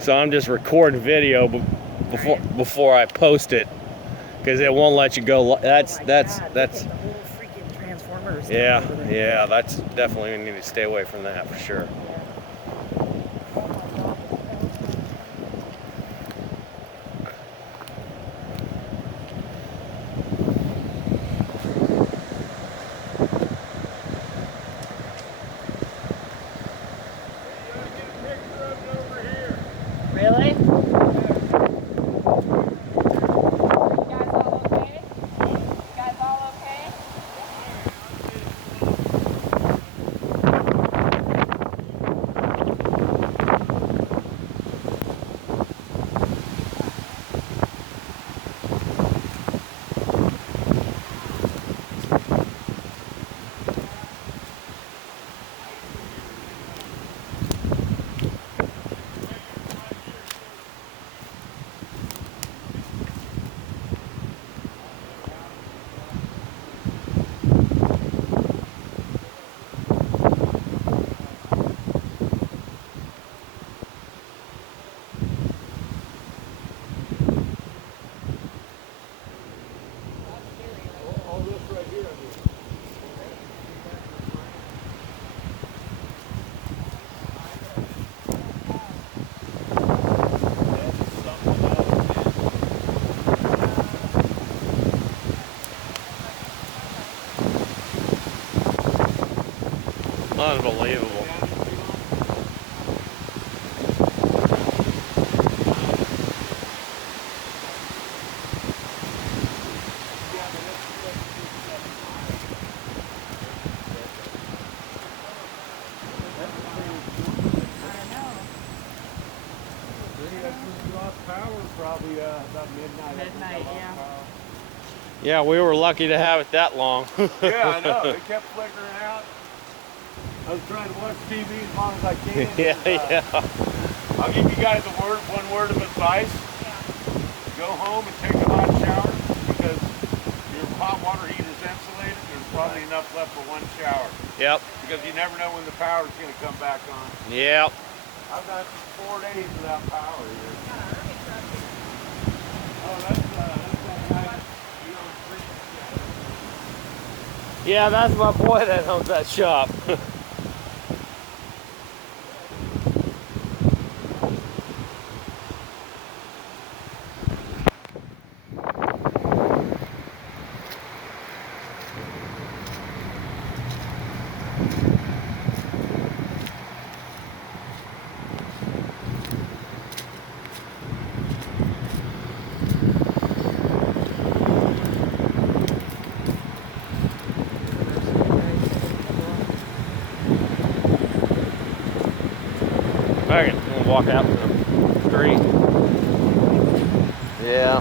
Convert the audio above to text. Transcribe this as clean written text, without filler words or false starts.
So I'm just recording video before I post it, because it won't let you go. That's the whole freaking transformer. yeah, that's definitely, we need to stay away from that for sure. Really? Unbelievable. Probably about midnight. Yeah, we were lucky to have it that long. Yeah, I know. It kept flickering out. I was trying to watch TV as long as I can. Yeah. I'll give you guys one word of advice. Go home and take a hot shower, because your hot water heater is insulated. There's probably enough left for one shower. Yep. Because you never know when the power is going to come back on. Yep. I've got 4 days without power here. Oh, that's that guy. Yeah, that's my boy that owns that shop. Alright, we'll walk out to the street. Yeah.